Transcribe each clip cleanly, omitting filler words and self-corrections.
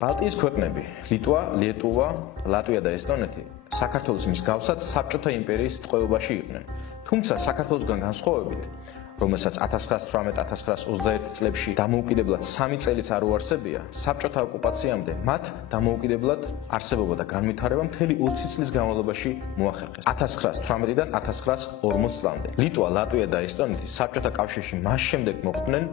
ბალტიის ქვეყნები ლიტვა, ლიეტუვა, ლატვია და ესტონეთი საქართველოს მსგავსად საბჭოთა იმპერიის ტყვეობაში იყვნენ. თუმცა საქართველოსგან განსხვავებით, რომელსაც 1918-1921 წლებში დამოუკიდებლად 3 წელიც არ უარსებია, საბჭოთა ოკუპაციამდე მათ დამოუკიდებლად არსებობა და განვითარება მთელი 20 წლის განმავლობაში მოახერხეს. 1918-დან 1940 წლამდე. ლიტვა, ლატვია და ესტონეთი საბჭოთა კავშირში მას შემდეგ მოხვდნენ,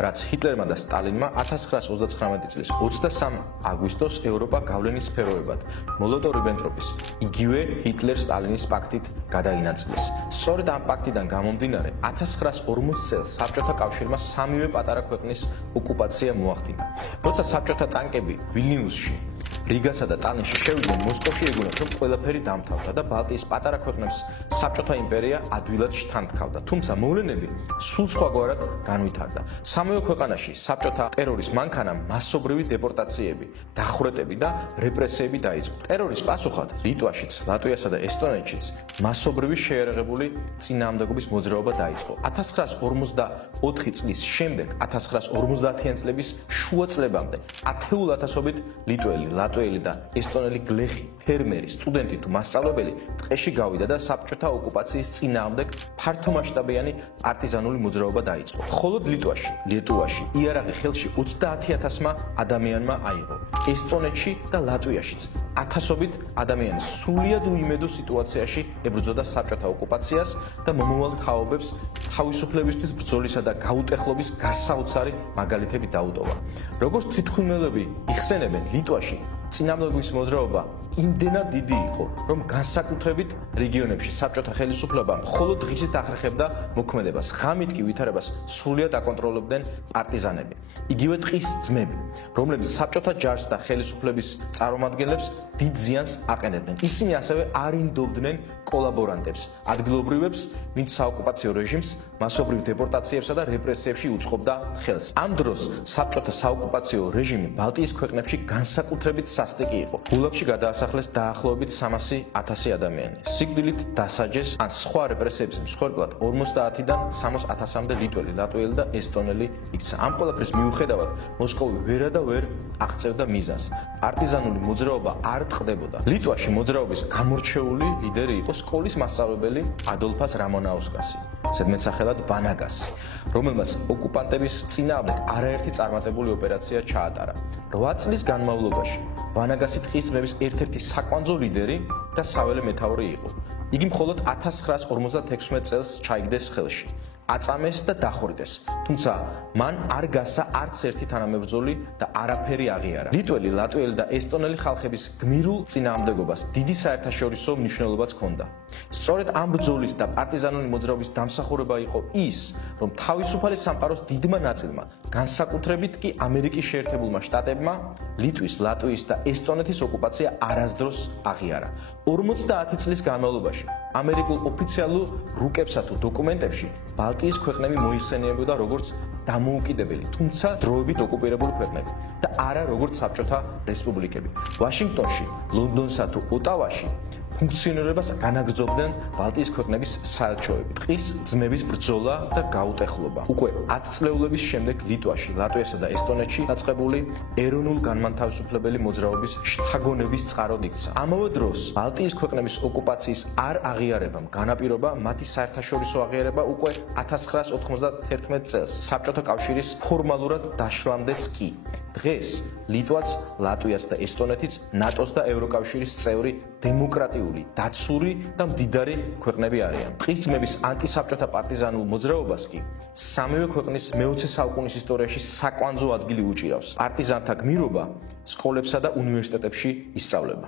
რაც ჰიტლერმა და სტალინმა 1939 წლის 23 აგვისტოს ევროპა გავლენის სფეროებად მოლოტოვ-რიბენტროპის იგივე ჰიტლერ-სტალინის პაქტით გადაინაწილეს. სწორედ ამ პაქტიდან გამომდინარე 1940 წელს საბჭოთა კავშირმა სამივე პატარა ქვეყნის ოკუპაცია მოახდინა. როცა საბჭოთა ტანკები ვილნიუსში, რიგასა და ტალინში შევიდნენ, მოსკოვში ეგონათ, რომ ყველაფერი დამთავრდა და ბალტიის პატარა ქვეყნებს საბჭოთა იმპერია ადვილად შთანთქავდა. თუმცა მოვლენები სულ სხვაგვარად განვითარდა. სამივე ქვეყანაში საბჭოთა ტერორის მანქანამ მასობრივი დეპორტაციები, დახვრეტები და რეპრესიები დაიწყო. ტერორის პასუხად ლიტვაშიც, ლატვიასა და ესტონეთშიც მასობრივი შეიარაღებული წინააღმდეგობის მოძრაობა დაიწყო. 1944 წლის შემდეგ 1950-იან წლების შუა წლებამდე ათეულ ათასობით ლიტველი, ლატვიელი და ესტონელი გლეხი, ფერმერი, სტუდენტი თუ მასწავლებელი ტყეში გავიდა და საბჭოთა ოკუპაციის წინააღმდეგ ფართომასშტაბიანი პარტიზანული მოძრაობა დაიწყო. მხოლოდ ლიტვაში, ლიეტუვაში იარაღი ხელში 30,000-მა ადამიანმა აიღო. ესტონეთში და ლატვიაშიც ათასობით ადამიანი სრულიად უიმედო სიტუაციაში ებრძოდა საბჭოთა ოკუპაციას და მომავალ თაობებს თავისუფლებისთვის ბრძოლისა და გაუტეხლობის გასაოცარი მაგალითები დაუტოვა. როგორც თვითმხილველები იხსენებენ, ლიტვაში წინააღმდეგობის მოძრაობა იმდენად დიდი იყო, რომ განსაკუთრებით რეგიონებში საბჭოთა ხელისუფლება მხოლოდ ღირსით ახერხებდა მოქმედებას, ღამით კი ვითარებას სრულიად აკონტროლებდნენ პარტიზანები. იგივე ტყის ძმები, რომლებიც საბჭოთა ჯარს და ხელისუფლების წარმომადგენლებს დიდ ზიანს აყენებდნენ. ისინი ასევე არ ინდობდნენ კოლაბორანტებს, ადგილობრივებს, ვინც საოკუპაციო რეჟიმს მასობრივ დეპორტაციებსა და რეპრესიებში უწყობდა ხელს. ამ დროს საბჭოთა საოკუპაციო რეჟიმი ბალტიის ქვეყნებში განსაკუთრებით სასტიკი იყო. გულაგში გადაასახლეს დაახლოებით 300,000 ადამიანი. სიკვდილით დასაჯეს ან სხვა რეპრესიების მსხვერპლად 50-დან 60,000-მდე ლიტველი, ლატვიელი და ესტონელი იქცა. ამ ყველაფრის მიუხედავად მოსკოვი ვერა და ვერ აღწევდა მიზანს. პარტიზანული მოძრაობა არ ტყდებოდა. ლიტვაში მოძრაობის გამორჩეული ლიდერი იყო სკოლის მასწავლებელი ადოლფას რამონაუსკასი, ზედმეტსახელად ბანაგასი, რომელმაც ოკუპანტების წინააღმდეგ არაერთი წარმატებული ოპერაცია ჩაატარა. 8 წლის განმავლობაში ბანაგასი ტყის ძმების ერთ-ერთი საკვანძო ლიდერი და საველე მეთაური იყო. იგი მხოლოდ 1956 წელს ჩაიგდეს ხელში, აწამეს და დახვრიტეს, თუმცა მან არ გასცა არც ერთი თანამებრძოლი და არაფერი აღიარა. ლიტველი, ლატვიელი და ესტონელი ხალხების გმირულ წინააღმდეგობას დიდი საერთაშორისო მნიშვნელობაც ჰქონდა. სწორედ ამ ბრძოლის და პარტიზანული მოძრაობის დამსახურება იყო ის, რომ თავისუფალი სამყაროს დიდმა ნაწილმა, განსაკუთრებით კი ამერიკის შეერთებულმა შტატებმა, ლიტვის, ლატვიის და ესტონეთის ოკუპაცია არასდროს აღიარა. 50 წლის განმავლობაში ამერიკულ ოფიციალურ რუკებსა თუ დოკუმენტებში ბალტიის ქვეყნები მოიხსენიებოდა როგორც დამოუკიდებელი, თუმცა დროებით ოკუპირებული ქვეყნები და არა როგორც საბჭოთა რესპუბლიკები. ვაშინგტონში, ლონდონსა თუ ოტავაში ფუნქციონირებას განაგრძობდნენ ბალტიის ქვეყნების საელჩოები. ტყის ძმების ბრძოლა და გაუტეხლობა. უკვე 10 წლეულების შემდეგ ლიტვაში, ლატვიასა და ესტონეთში დაწყებული ეროვნულ-განმათავისუფლებელი მოძრაობის შთაგონების წყაროდ იქცა. ამავე დროს ბალტიის ქვეყნების ოკუპაციის არ აღიარებამ განაპირობა მათი საერთაშორისო აღიარება უკვე 1991 წელს საბჭოთა კავშირის ფორმალურად დაშლამდეც კი. დღეს ლიტვაც, ლატვიაც და ესტონეთიც ნატოს და ევროკავშირის წევრი დემოკრატიული, დაცული და მდიდარი ქვეყნები არიან. ტყის ძმების ანტისაბჭოთა პარტიზანულ მოძრაობას კი სამივე ქვეყნის მე-20 საუკუნის ისტორიაში საკვანძო ადგილი უჭირავს. პარტიზანთა გმირობა სკოლებსა და უნივერსიტეტებში ისწავლება.